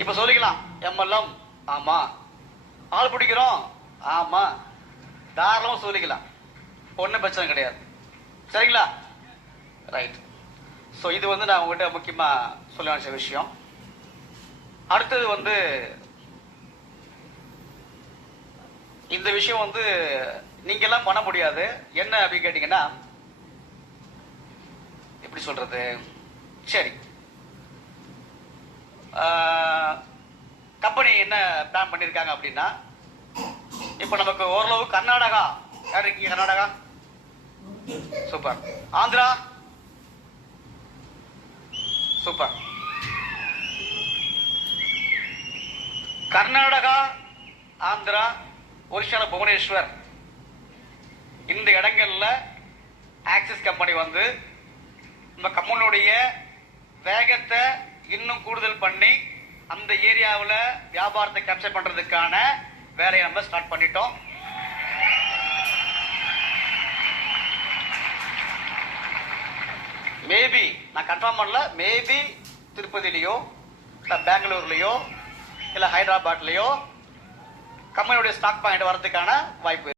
இப்ப சொல்லிக்கலாம் எம்எல்எம், ஆமா. ஆள் பிடிக்கிறோம், ஆமா. தாராளமா சொல்லிக்கலாம், ஒன்றும் பிரச்சனை கிடையாது. சரிங்களா? ரைட். ஸோ இது நான் உங்ககிட்ட முக்கியமா சொல்ல நினைச்ச விஷயம். அடுத்தது இந்த விஷயம் நீங்க எல்லாம் பண்ண முடியாது. என்ன அப்படின்னு கேட்டீங்கன்னா, எப்படி சொல்றது, சரி, கம்பெனி என்ன பிளான் பண்ணிருக்காங்க அப்படின்னா, இப்ப நமக்கு ஓரளவு கர்நாடகா, யார் இருக்கீங்க? கர்நாடகா சூப்பர். ஆந்திரா சூப்பர். கர்நாடகா, ஆந்திரா, ஒரிஷா, புவனேஸ்வர், இந்த இடங்கள்ல ஆக்சிஸ் கம்பெனி நம்ம கம்பெனியுடைய வேகத்தை இன்னும் கூடுதல் பண்ணி அந்த ஏரியாவில் வியாபாரத்தை கேப்சர் பண்றதுக்கான வேலையை நம்ம ஸ்டார்ட் பண்ணிட்டோம். மேபி நான் கன்ஃபார்ம் பண்ணல, மேபி திருப்பதியிலையோ இல்லை பெங்களூர்லயோ இல்லை ஹைதராபாத்லயோ கம்பெனியுடைய ஸ்டாக் பாயிண்ட் வரதுக்கான வாய்ப்பு.